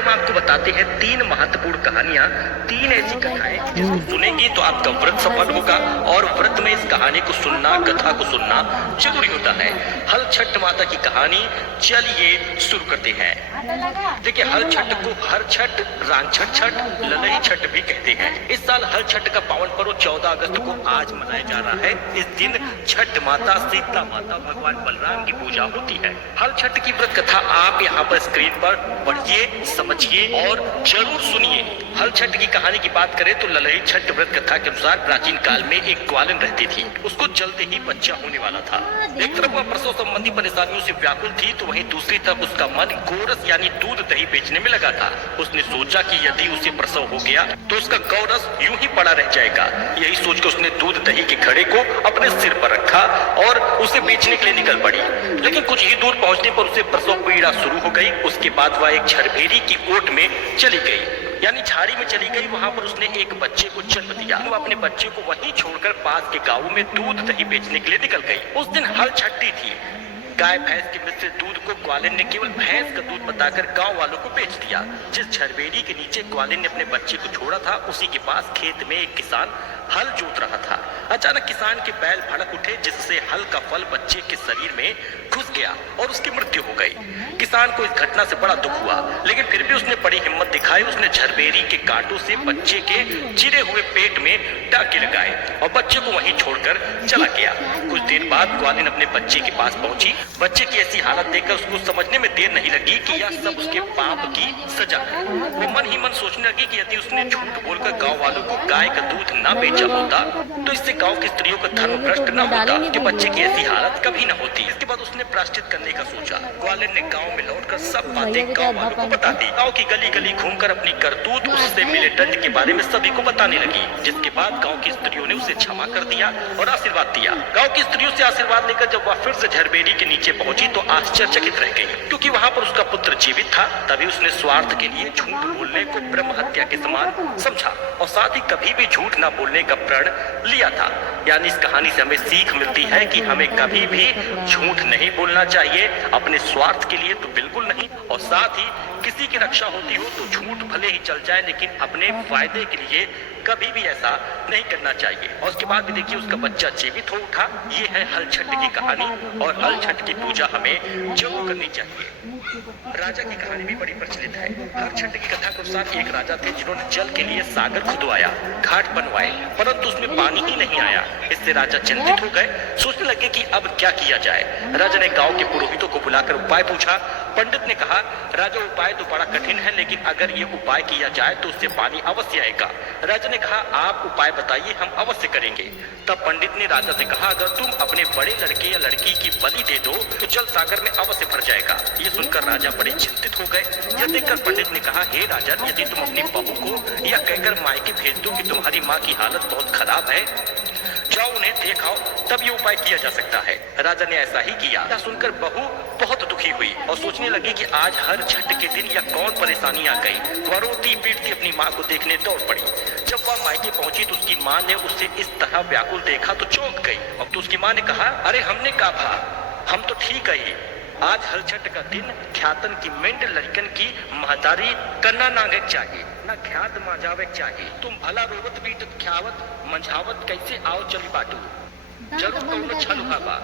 हम आपको बताते हैं 3 महत्वपूर्ण कहानियां, 3 ऐसी कथाएं जिसको सुनेंगी तो आपका व्रत सफल होगा। और व्रत में इस कहानी को सुनना, कथा को सुनना जरूरी होता है। हल छठ माता की कहानी, चलिए शुरू करते हैं। देखिए, हल छठ को हर छठ, रांछठ छठ, ललई छठ भी कहते हैं। इस साल हल छठ का पावन पर्व 14 अगस्त को आज मनाया जा रहा है। इस दिन छठ माता, शीतला माता, भगवान बलराम की पूजा होती है। हल छठ की व्रत कथा आप यहाँ पर स्क्रीन पर पढ़िए, समझिए और जरूर सुनिए। हल छठ की कहानी की बात करें तो ललई छठ व्रत कथा के अनुसार प्राचीन काल में एक ग्वालिन रहती थी। उसको जल्द ही बच्चा होने वाला था। एक तरफ वह प्रसव संबंधी परेशानियों से व्याकुल थी तो वहीं दूसरी तरफ उसका मन गोरस यानी दूध दही बेचने में लगा था। उसने सोचा कि यदि उसे प्रसव हो गया तो उसका गौरस यूं ही पड़ा रह जाएगा। यही सोचकर उसने दूध दही के घड़े को अपने सिर पर रखा और उसे बेचने के लिए निकल पड़ी। लेकिन कुछ ही दूर पहुंचने पर उसे प्रसव पीड़ा शुरू हो गई। उसके बाद वह एक झरभेरी की ओट में चली गई, यानी झाड़ी में चली गई। वहां पर उसने एक बच्चे को जन्म दिया। वो अपने बच्चे को वहीं छोड़कर पास के गांव में दूध दही बेचने के लिए निकल गई। उस दिन हल छठी थी। गाय भैंस के मिश्रित दूध को ग्वालिन ने केवल भैंस का दूध बताकर गांव वालों को बेच दिया। जिस झरबेरी के नीचे ग्वालिन ने अपने बच्चे को छोड़ा था, उसी के पास खेत में एक किसान हल जोत रहा था। अचानक किसान के बैल भड़क उठे, जिससे हल का फल बच्चे के शरीर में घुस गया और उसकी मृत्यु हो गई। किसान को इस घटना से बड़ा दुख हुआ, लेकिन फिर भी उसने बड़ी हिम्मत दिखाई। उसने झरबेरी के कांटों से बच्चे के चिरे हुए पेट में टाके लगाए और बच्चे को वहीं छोड़कर चला गया। कुछ देर बाद ग्वालिन अपने बच्चे के पास पहुंची। बच्चे की ऐसी हालत देखकर उसको समझने में देर नहीं लगी कि यह सब उसके पाप की सजा है। वो मन ही मन सोचने लगी कि यदि उसने झूठ बोलकर गांव वालों को गाय का दूध न बेचा होता तो इससे गांव की स्त्रियों का धर्म भ्रष्ट न होता, कि बच्चे की ऐसी हालत कभी न होती। इसके बाद उसने प्रायश्चित करने का सोचा। ग्वालिन ने गांव में लौटकर सब बातें गांव वालों को बता दी। गांव की गली गली घूमकर अपनी करतूत, उससे मिले दंड के बारे में सभी को बताने लगी। जिसके बाद गांव की स्त्रियों ने उसे क्षमा कर दिया और आशीर्वाद दिया। गांव की स्त्रियों से आशीर्वाद लेकर जब वह फिर से झरबेरी के नीचे पहुंची तो आश्चर्यचकित रह गई, क्योंकि वहां पर उसका पुत्र जीवित था। तभी उसने स्वार्थ के लिए झूठ बोलने को ब्रह्म हत्या के समान समझा और साथ ही कभी भी झूठ न बोलने का प्रण लिया था। यानी इस कहानी से हमें सीख मिलती है कि हमें कभी भी झूठ नहीं बोलना चाहिए, अपने स्वार्थ के लिए तो बिल्कुल नहीं। और साथ ही किसी की रक्षा होती हो तो झूठ भले ही चल जाए, लेकिन अपने फायदे के लिए कभी भी ऐसा नहीं करना चाहिए। और उसके बाद भी देखिए, उसका बच्चा जीवित हो उठा। ये है हल छठ की कहानी और हल छठ की पूजा हमें जरूर करनी चाहिए। राजा की कहानी भी बड़ी प्रचलित है। हर छठ की कथा के अनुसार एक राजा थे जिन्होंने जल के लिए सागर खुदवाया, घाट बनवाए, परंतु उसमें पानी ही नहीं आया। इससे राजा चिंतित हो गए। सोचने लगे कि अब क्या किया जाए। राजा ने गांव के पुरोहितों को बुलाकर उपाय पूछा। पंडित ने कहा, राजा उपाय तो बड़ा कठिन है, लेकिन अगर ये उपाय किया जाए तो उससे पानी अवश्य आएगा। राजा ने कहा, आप उपाय बताइए, हम अवश्य करेंगे। तब पंडित ने राजा से कहा, अगर तुम अपने बड़े लड़के या लड़की की बलि दे दो तो जल सागर में अवश्य भर जाएगा। ये सुनकर राजा बड़े चिंतित हो गए। यह देखकर पंडित ने कहा, हे राजन, यदि तुम अपनी बहू को यह कहकर मायके भेज दो कि तुम्हारी माँ की हालत बहुत खराब है, जाओ उन्हें देखाओ, तब ये उपाय किया जा सकता है। राजा ने ऐसा ही किया। यह सुनकर बहू बहुत दुखी हुई और सोचने लगी कि आज हर छठ के दिन यह कौन परेशानी आ गई। वह रोती पीटती अपनी माँ को देखने दौड़ पड़ी। जब वह मायके पहुंची तो उसकी माँ ने उसे इस तरह व्याकुल देखा तो चौंक गई। अब तो उसकी माँ ने कहा, अरे हमने कहा हम तो ठीक है। आज हल छठ का दिन ख्यातन की मेंढ लड़कन की महतारी करना नागे चाहिए, ना ख्यात मजावे चाहिए। तुम भला रोवत पीटत ख्यावत मंझावत कैसे आओ चली बाटू, जरूर कौन छल हुआ।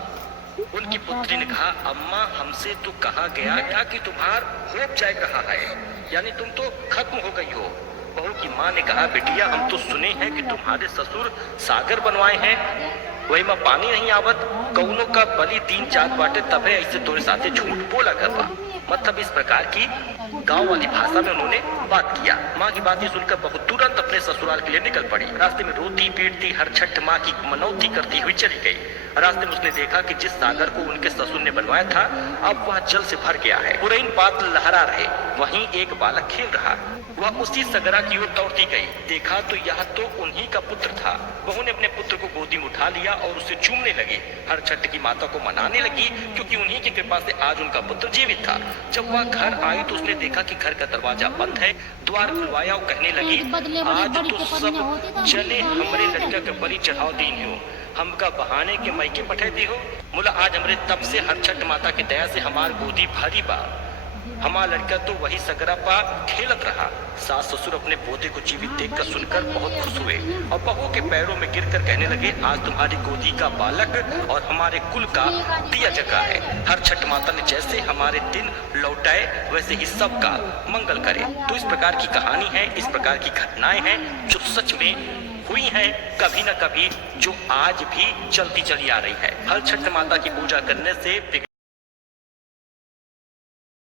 उनकी पुत्री ने कहा, अम्मा हमसे तो कहा गया क्या कि तुम्हार होप जाए रहा है, यानी तुम तो खत्म हो गई हो। बहू की माँ ने कहा, बिटिया हम तो सुने हैं कि तुम्हारे ससुर सागर बनवाए हैं, वही में पानी नहीं आवत, कौनों का बलि 3 जात बाटे, तबे ऐसे तोरे साथे झूठ बोला करवा। मतलब इस प्रकार की गांव वाली भाषा में उन्होंने बात किया। माँ की बातें सुनकर बहू तुरंत अपने ससुराल के लिए निकल पड़ी। रास्ते में रोती पीटती हर छठ माँ की मनौती करती हुई चली गई। रास्ते में उसने देखा कि जिस सागर को उनके ससुर ने बनवाया था, अब वह जल से भर गया है। पुरैन पात्र लहरा रहे, वहीं एक बालक खेल रहा। वह उसी सगरा की ओर दौड़ती गई। देखा तो यह तो उन्हीं का पुत्र था। बहू ने अपने पुत्र को गोदी में उठा लिया और उसे चूमने लगी। हर छठ की माता को मनाने लगी, क्योंकि उन्हीं की कृपा से आज उनका पुत्र जीवित था। जब वह घर आई तो उसने देखा कि घर का दरवाजा बंद है। द्वार खुलवाया और कहने लगी, आज तो सब जने हमरे लड़का के बलि चढ़ाव दीन हो, हमका बहाने के मायके पठे दी हो। मुला आज हमरे तब से हर छठ माता की दया से हमार गोदी भरी बा। हमारा लड़का तो वही सगरापा खेलत रहा। सास ससुर अपने पोते को जीवित देखकर सुनकर बहुत खुश हुए और बहू के पैरों में गिरकर कहने लगे, आज तुम्हारी गोदी का बालक और हमारे कुल का दिया जगा है। हर छठ माता ने जैसे हमारे दिन लौटाए वैसे ही सबका मंगल करे। तो इस प्रकार की कहानी है, इस प्रकार की घटनाएं हैं जो सच में हुई हैं कभी न कभी, जो आज भी चलती चली आ रही है। हर छठ माता की पूजा करने से